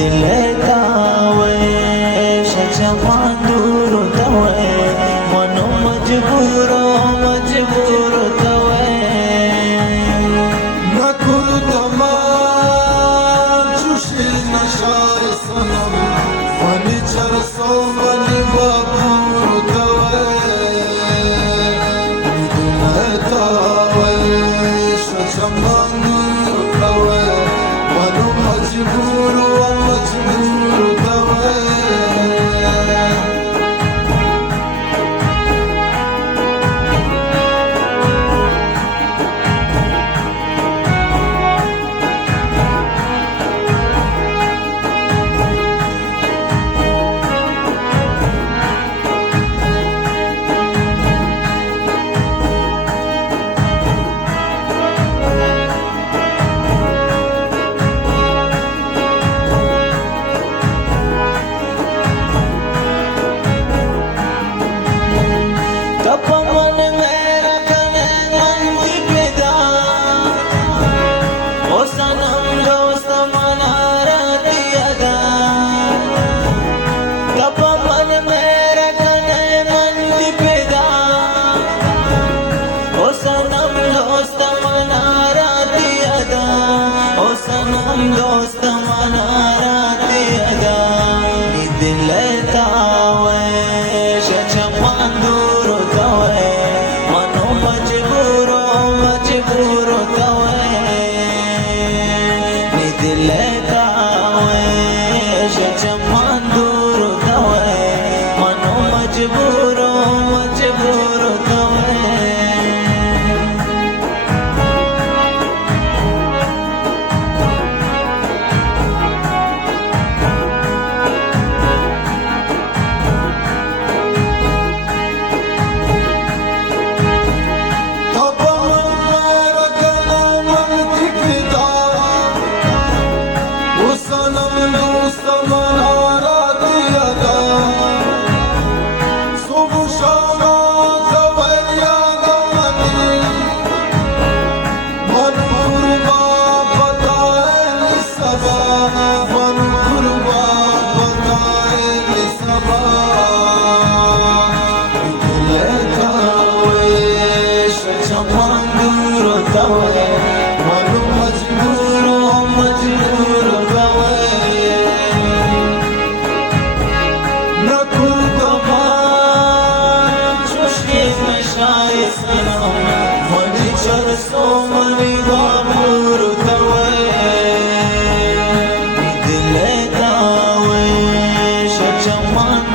दिलतावे शचमांदूर तवे मनो मजबूरो मजबूर तवे नकुर तमा चुशी नशार सनम फर्नीचर सो मन बापूर तवे दिलतावे शचमांदूर तवे मनो मजबूरो मजबूर तवे दोस्त मनाराते अदा दिलतावे शचमांदूर तवे मनो मजबूरो मजबूर तवे दिलतावे शचमांदूर तवे मनो मजबूरो मजबूर तवे So many बाबूर तवे दिलतावे शचमान